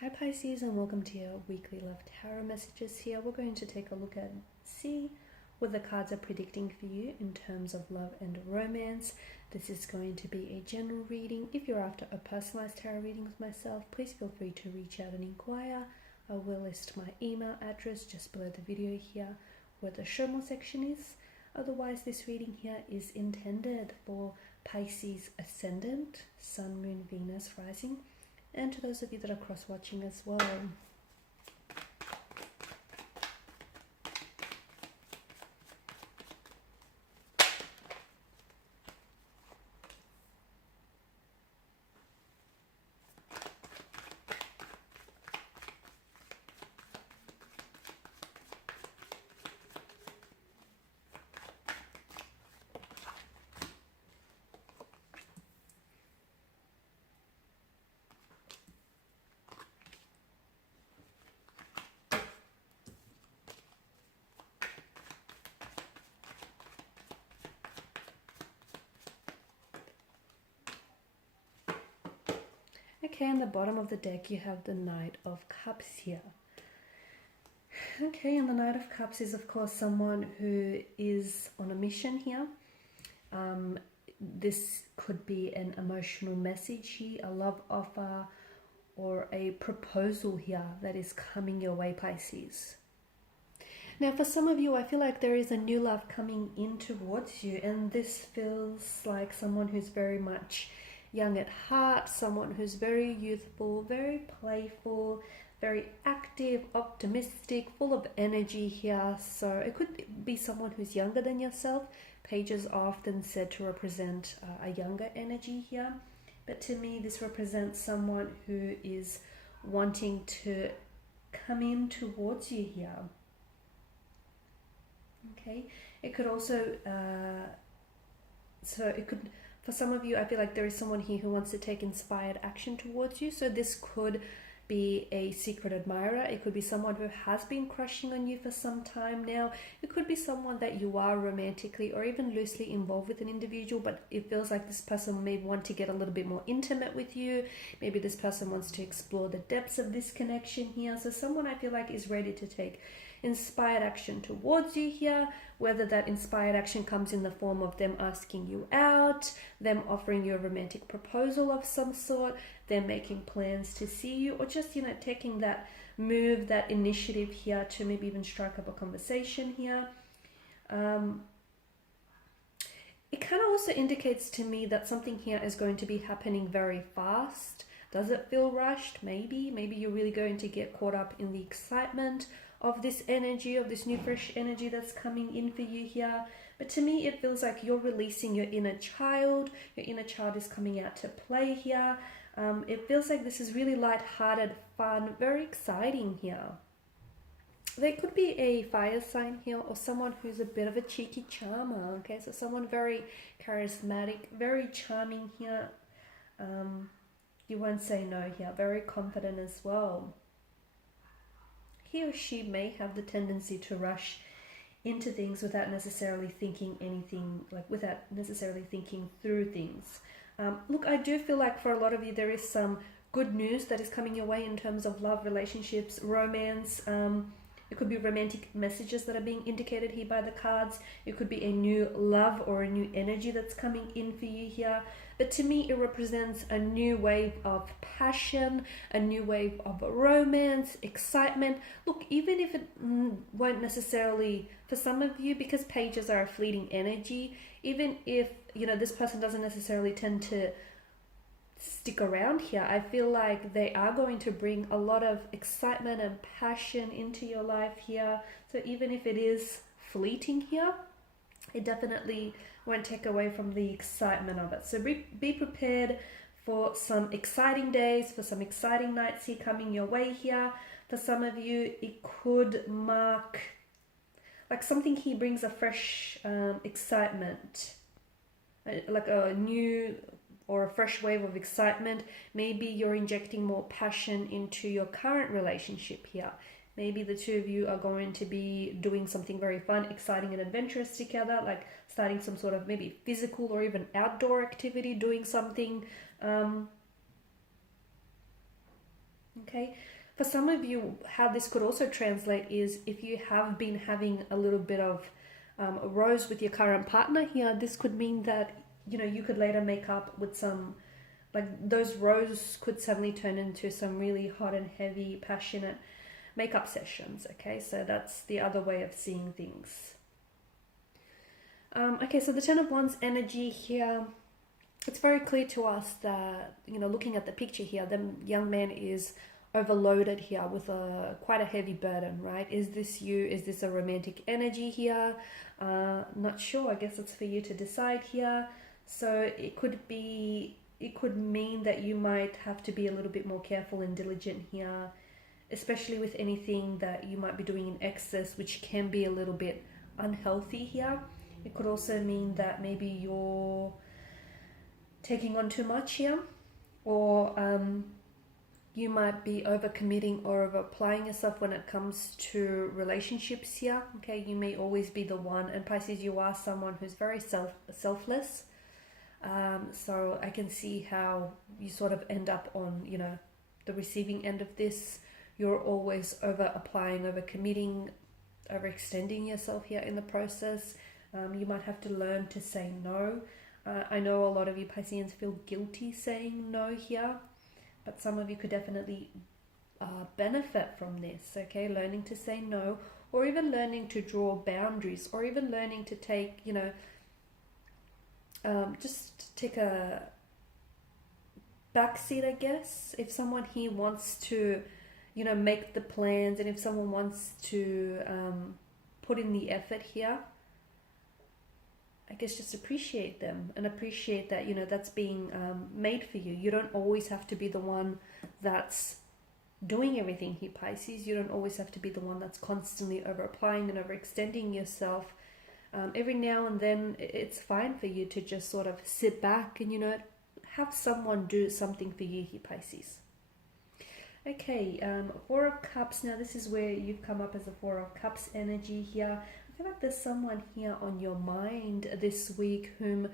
Hi Pisces, and welcome to your weekly love tarot messages here. We're going to take a look at see what the cards are predicting for you in terms of love and romance. This is going to be a general reading. If you're after a personalized tarot reading with myself, please feel free to reach out and inquire. I will list my email address just below the video here where the show more section is. Otherwise, this reading here is intended for Pisces ascendant, Sun, Moon, Venus, Rising, and to those of you that are cross-watching as well. Okay, on the bottom of the deck you have the Knight of Cups here. Okay, and the Knight of Cups is of course someone who is on a mission here. This could be an emotional message here, a love offer, or a proposal here that is coming your way, Pisces. Now, for some of you, I feel like there is a new love coming in towards you, and this feels like someone who's very much young at heart, someone who's very youthful, very playful, very active, optimistic, full of energy here. So it could be someone who's younger than yourself. Pages are often said to represent a younger energy here. But to me, this represents someone who is wanting to come in towards you here. Okay, it could also, for some of you, I feel like there is someone here who wants to take inspired action towards you. So this could be a secret admirer. It could be someone who has been crushing on you for some time now. It could be someone that you are romantically or even loosely involved with an individual, but it feels like this person may want to get a little bit more intimate with you. Maybe this person wants to explore the depths of this connection here. So someone I feel like is ready to take inspired action towards you here, whether that inspired action comes in the form of them asking you out, them offering you a romantic proposal of some sort, them making plans to see you, or just, taking that move, that initiative here to maybe even strike up a conversation here. It kind of also indicates to me that something here is going to be happening very fast. Does it feel rushed? Maybe you're really going to get caught up in the excitement of this energy, of this new fresh energy that's coming in for you here. But to me, it feels like you're releasing your inner child. Your inner child is coming out to play here. It feels like this is really light-hearted, fun, very exciting here. There could be a fire sign here, or someone who's a bit of a cheeky charmer. Okay, so someone very charismatic, very charming here. You won't say no here, very confident as well. He or she may have the tendency to rush into things without necessarily thinking anything, without necessarily thinking through things. Look, I do feel like for a lot of you, there is some good news that is coming your way in terms of love, relationships, romance. It could be romantic messages that are being indicated here by the cards. It could be a new love or a new energy that's coming in for you here. But to me, it represents a new wave of passion, a new wave of romance, excitement. Look, even if it won't necessarily, for some of you, because pages are a fleeting energy, even if, this person doesn't necessarily tend to stick around here, I feel like they are going to bring a lot of excitement and passion into your life here. So even if it is fleeting here, it definitely won't take away from the excitement of it. So be prepared for some exciting days, for some exciting nights here coming your way here. For some of you, it could mark, like something here brings a fresh excitement, like a new or a fresh wave of excitement. Maybe you're injecting more passion into your current relationship here. Maybe the two of you are going to be doing something very fun, exciting and adventurous together, like starting some sort of maybe physical or even outdoor activity, doing something okay? For some of you, how this could also translate is if you have been having a little bit of a rose with your current partner here, this could mean that, you could later make up with some, like those rose could suddenly turn into some really hot and heavy, passionate makeup sessions, okay? So that's the other way of seeing things. Okay, so the Ten of Wands energy here, it's very clear to us that, looking at the picture here, the young man is overloaded here with quite a heavy burden, right? Is this you? Is this a romantic energy here? Not sure. I guess it's for you to decide here. So it could mean that you might have to be a little bit more careful and diligent here, especially with anything that you might be doing in excess, which can be a little bit unhealthy here. It could also mean that maybe you're taking on too much here, or you might be overcommitting or over applying yourself when it comes to relationships here. Okay, you may always be the one, and Pisces, you are someone who's very selfless. So I can see how you sort of end up on, the receiving end of this. You're always over applying, over committing, overextending yourself here in the process. You might have to learn to say no. I know a lot of you Pisceans feel guilty saying no here, but some of you could definitely benefit from this, okay? Learning to say no, or even learning to draw boundaries, or even learning to take, just take a backseat, I guess. If someone here wants to, make the plans, and if someone wants to put in the effort here, I guess just appreciate them and appreciate that, that's being made for you. You don't always have to be the one that's doing everything here, Pisces. You don't always have to be the one that's constantly over applying and overextending yourself. Every now and then it's fine for you to just sort of sit back and, have someone do something for you here, Pisces. Okay, Four of Cups. Now this is where you've come up as a Four of Cups energy here. I feel like there's someone here on your mind this week whom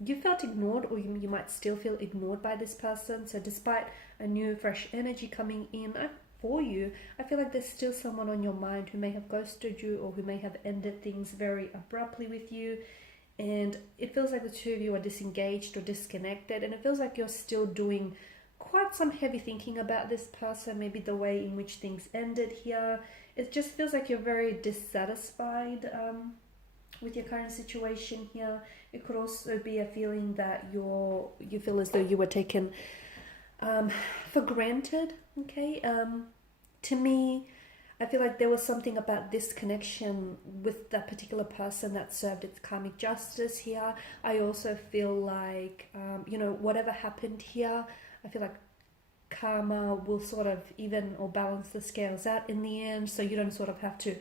you felt ignored, or you might still feel ignored by this person. So despite a new fresh energy coming in for you, I feel like there's still someone on your mind who may have ghosted you, or who may have ended things very abruptly with you. And it feels like the two of you are disengaged or disconnected, and it feels like you're still doing quite some heavy thinking about this person, maybe the way in which things ended here. It just feels like you're very dissatisfied with your current situation here. It could also be a feeling that you feel as though you were taken for granted, okay? To me, I feel like there was something about this connection with that particular person that served its karmic justice here. I also feel like, whatever happened here, I feel like karma will sort of even or balance the scales out in the end, so you don't sort of have to,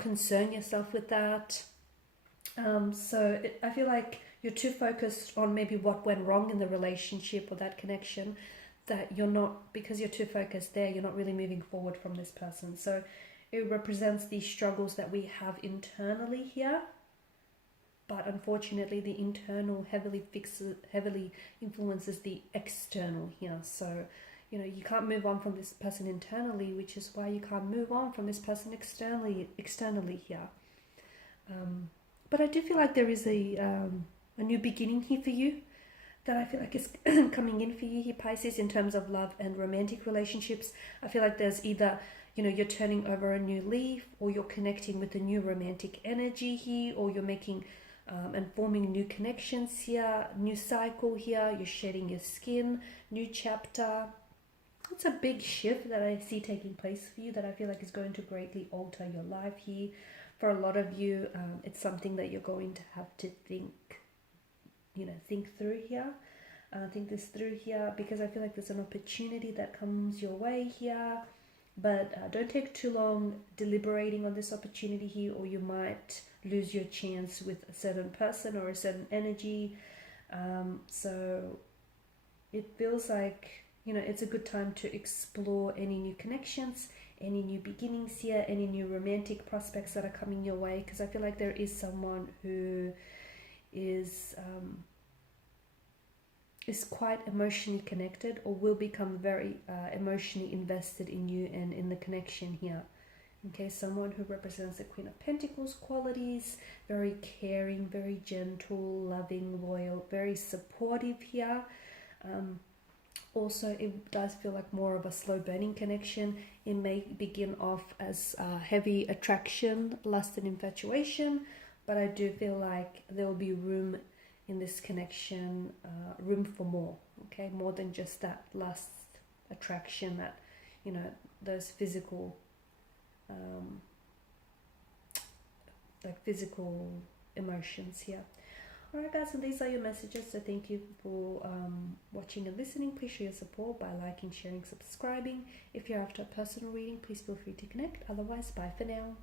concern yourself with that. I feel like you're too focused on maybe what went wrong in the relationship or that connection, that because you're too focused there, you're not really moving forward from this person. So it represents the struggles that we have internally here, but unfortunately the internal heavily influences the external here. So, you can't move on from this person internally, which is why you can't move on from this person externally here. But I do feel like there is a new beginning here for you, that I feel like is coming in for you here, Pisces, in terms of love and romantic relationships. I feel like there's either, you're turning over a new leaf, or you're connecting with a new romantic energy here, or you're making and forming new connections here, new cycle here, you're shedding your skin, new chapter. It's a big shift that I see taking place for you, that I feel like is going to greatly alter your life here. For a lot of you, it's something that you're going to have to think through here. Think this through here, because I feel like there's an opportunity that comes your way here. But don't take too long deliberating on this opportunity here, or you might lose your chance with a certain person or a certain energy. So it feels like, it's a good time to explore any new connections, any new beginnings here, any new romantic prospects that are coming your way, because I feel like there is someone who is is quite emotionally connected or will become very emotionally invested in you and in the connection here. Okay, someone who represents the Queen of Pentacles qualities, very caring, very gentle, loving, loyal, very supportive here. Also, it does feel like more of a slow burning connection. It may begin off as heavy attraction, lust and infatuation, but I do feel like there will be room in this connection, room for more, okay? More than just that lust, attraction, that, you know, those physical, like physical emotions here. Alright guys, and these are your messages, so thank you for watching and listening. Please show your support by liking, sharing, subscribing. If you're after a personal reading, please feel free to connect. Otherwise, bye for now.